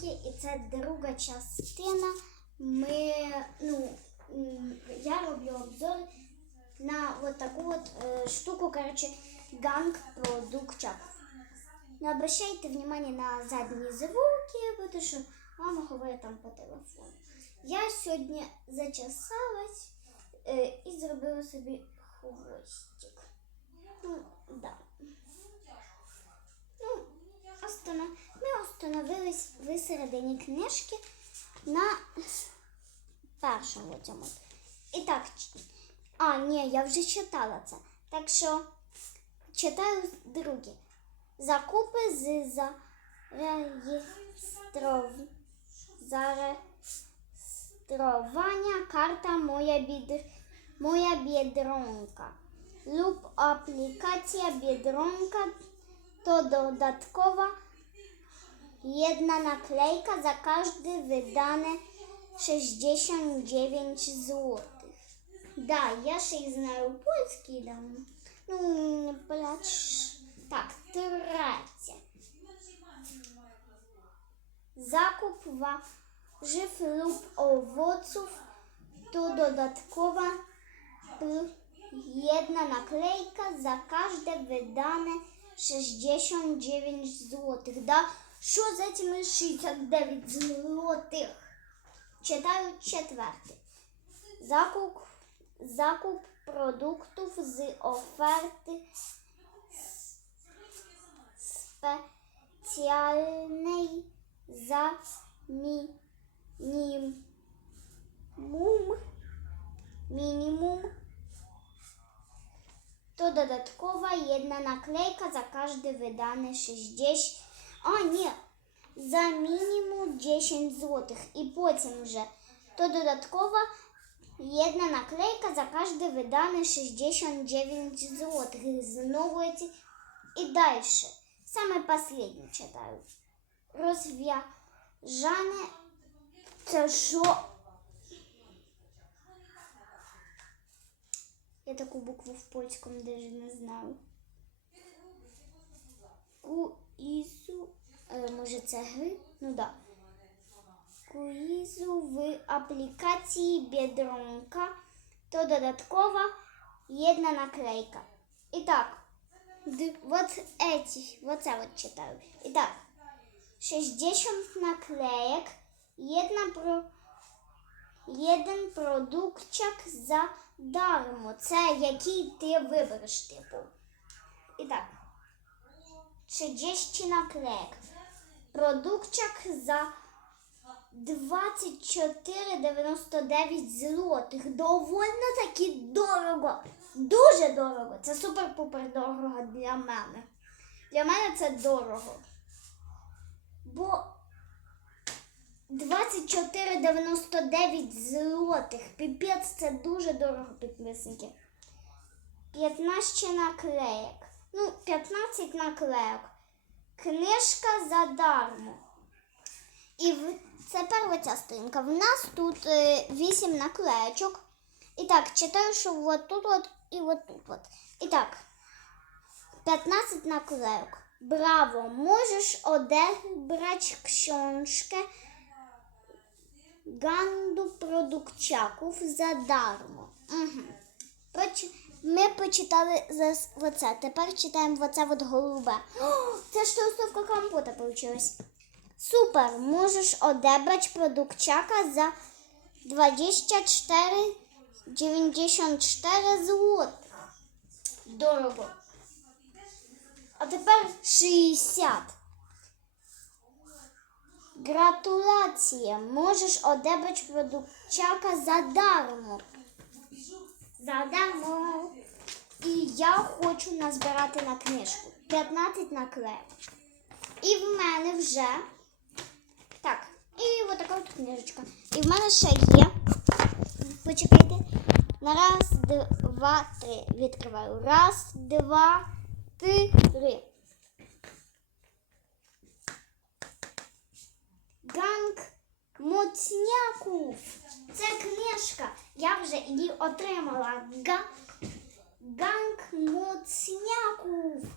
маленькі, і це друга частина. Ми, ну, я роблю обзор на вот таку вот э, штуку, короче, ганг продуктов. Не обращайте внимание на задні звуки, тому що мама говорить там по телефону. Я сьогодні зачесалась е, і зробила собі хвостик. Ну, да. Ми остановились в середині книжки на першому цьому. І так, а, ні, я вже читала це. Так що читаю друге. Закупи з зареєстров... зареєстрування карта моя бід... моя бідронка. Луб аплікація бідронка to dodatkowa jedna naklejka za każdy wydane 69 zł. Da, ja się znаю polski dam. No, nie płacz, Tak, ty racja. Zakup warzyw lub owoców to dodatkowa jedna naklejka za każde wydane 69 zł. Да? Що за цими 69 злотих? Читаю четверте. Закуп, закуп продуктів з оферти спеціальний за мінімум. Мінімум. То додаткова jedna наклейка за кожне видане 60. А, ні, за мінімум 10 злотих. І потім вже то додаткова jedna наклейка за кожне видане 69 злотих. Знову ці. І далі. Саме последнє читаю. Розв'яжане. Це що? Я таку букву в польському даже не знаю. Куїзу, е, може це Г? Ну да. Куїзу в аплікації Бідронка то додаткова jedna наклейка. Итак, д- вот эти, вот це вот читаю. Итак, 60 наклеек, jedna про продуктчик за дармо. Це який ти вибереш, типу. І так. 30 наклеек. Продуктчик за 24,99 злотих. Довольно таки дорого. Дуже дорого. Це супер-пупер дорого для мене. Для мене це дорого. Бо 24,99 злотих. Піпець, це дуже дорого, підписники. 15 наклеєк. Ну, 15 наклеєк. Книжка задармо. І це перша ця сторінка. В нас тут е, 8 наклеєчок. І так, читаю, що от тут от і от тут от. І так, 15 наклеєк. Браво! Можеш одебрати książkę Ганду продукчаків задармо. Угу. Поч... Ми почитали за оце. Тепер читаємо оце от голубе. О, це ж толстовка компота получилась. Супер! Можеш одебрати продукчака за 24,94 злотих. Дорого. А тепер 60. Гратулація! Можеш одебрати продукчака задармо. Задармо. І я хочу назбирати на книжку. 15 наклеїв. І в мене вже. Так, і от така от книжечка. І в мене ще є. Почекайте. На раз, два, три. Відкриваю. Раз, два, три. Ганг Моцняків. Це книжка. Я вже її отримала. Ганг Моцняків.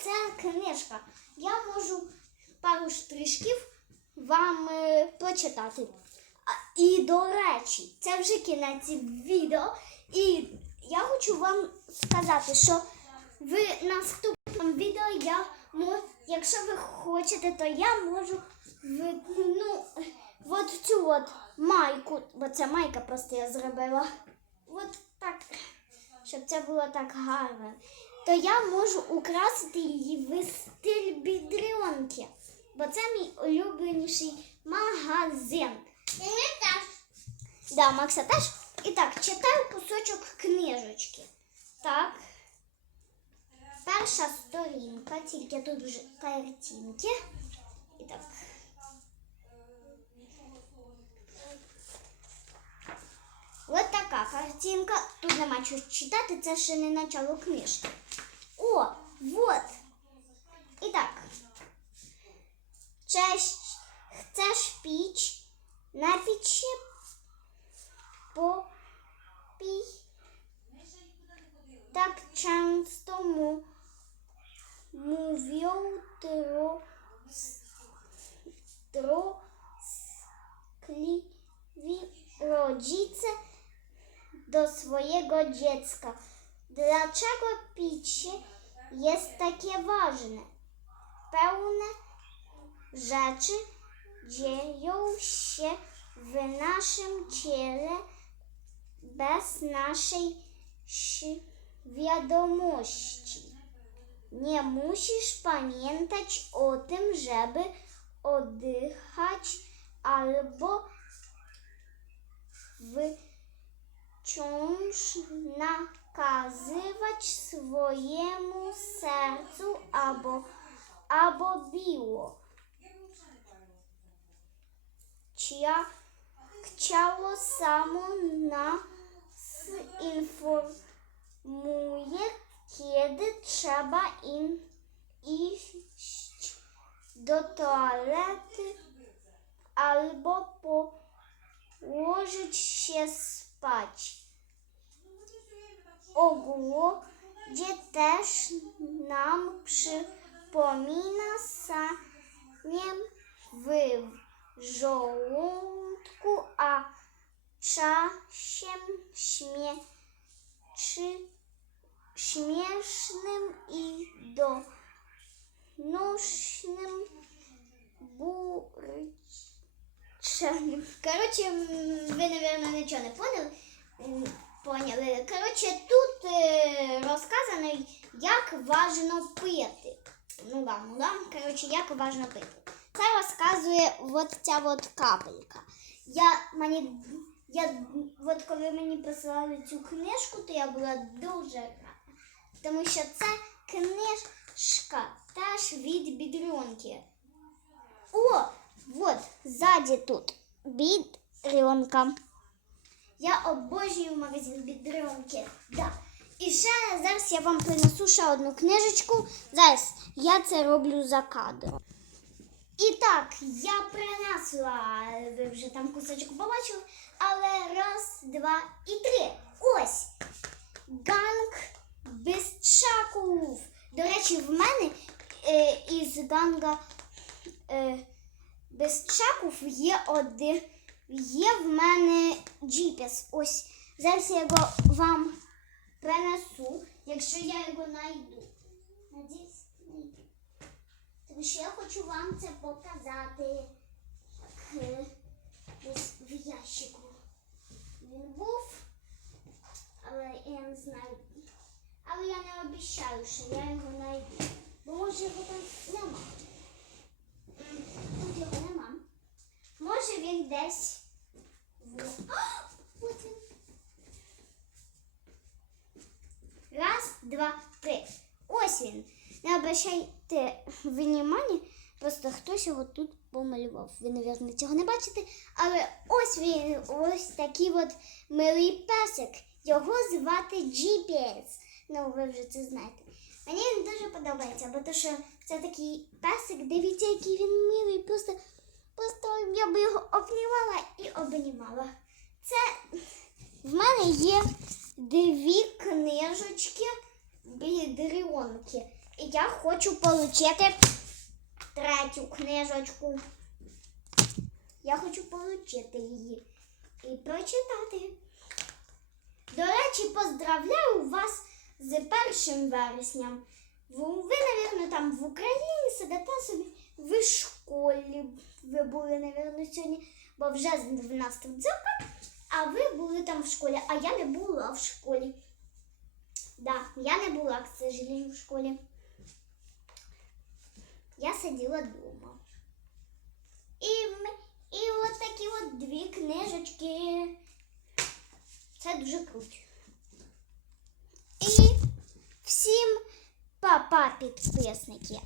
Це книжка. Я можу пару штришків вам е, прочитати. І до речі, це вже кінець відео. І я хочу вам сказати, що в наступному відео я можу, якщо ви хочете, то я можу ну, от цю от майку, бо це майка просто я зробила. От так, щоб це було так гарно. То я можу украсити її в стиль бідріонки. Бо це мій улюбленіший магазин. І ми теж. Да, Макса теж. І так, читаю кусочок книжечки. Так. Перша сторінка, тільки тут вже картинки. І так. Ось така картинка. Тут нема чого читати, це ще не начало книжки. О, вот. І так. Chcesz pić? Napić się popij. Tak często mu mówią tro, troskliwi rodzice do swojego dziecka. Dlaczego picie jest takie ważne? Pełne rzeczy dzieją się w naszym ciele bez naszej świadomości. Nie musisz pamiętać o tym, żeby oddychać albo wciąż nakazywać swojemu sercu albo, albo biło. Cia, ciało samo nas informuje, kiedy trzeba im iść do toalety albo położyć się spać. O głodzie też nam przypomina saniem w żołądku, a czasem śmiesznym i donośnym Коротше, ви, мабуть, нічого не поняли. Поняли. Коротше, тут е, розказано, як важно пити. Ну да, ну да. Коротше, як важно пити. Це розказує от ця от капелька. Я мені. Я, от коли мені присилали цю книжку, то я була дуже рада. Тому що це книжка теж від бідрюнки. О, вот, ззаді тут бідрюнка. Я обожнюю магазин бідрюнки. Да. І ще зараз я вам принесу ще одну книжечку. Зараз я це роблю за кадром. І так, я принесла, ви вже там кусочок побачили, але раз, два і три. Ось ганг Бисчаков. До речі, в мене е, із ганга е, Бисчаков є один. Є в мене джіпіс. Ось зараз я його вам принесу, якщо я його знайду. Надіюсь. Тому що я хочу вам це показати. Так, е, десь в ящику. Він був, але я не знаю. Але я не обіцяю, що я його знайду. Бо може його там нема. М, Тут його нема. Може він десь. Раз, два, три. Ось він. Не обращайте внимання, просто хтось його тут помалював. Ви, мабуть, цього не бачите. Але ось він, ось такий от милий песик. Його звати GPS. Ну, ви вже це знаєте. Мені він дуже подобається, бо то, що це такий песик, дивіться, який він милий. Просто, просто я би його обнімала і обнімала. Це в мене є дві книжечки бідріонки. І я хочу отримати третю книжечку. Я хочу отримати її і прочитати. До речі, поздравляю вас з першим вересням. Ви, ви, напевно, там в Україні сидите собі в школі. Ви були, напевно, сьогодні, бо вже в нас тут закат, а ви були там в школі, а я не була в школі. Да, я не була, к сожалению, в школі. Я сиділа вдома. І, м- і от такі от дві книжечки. Це дуже круто. І всім па-па, підписники.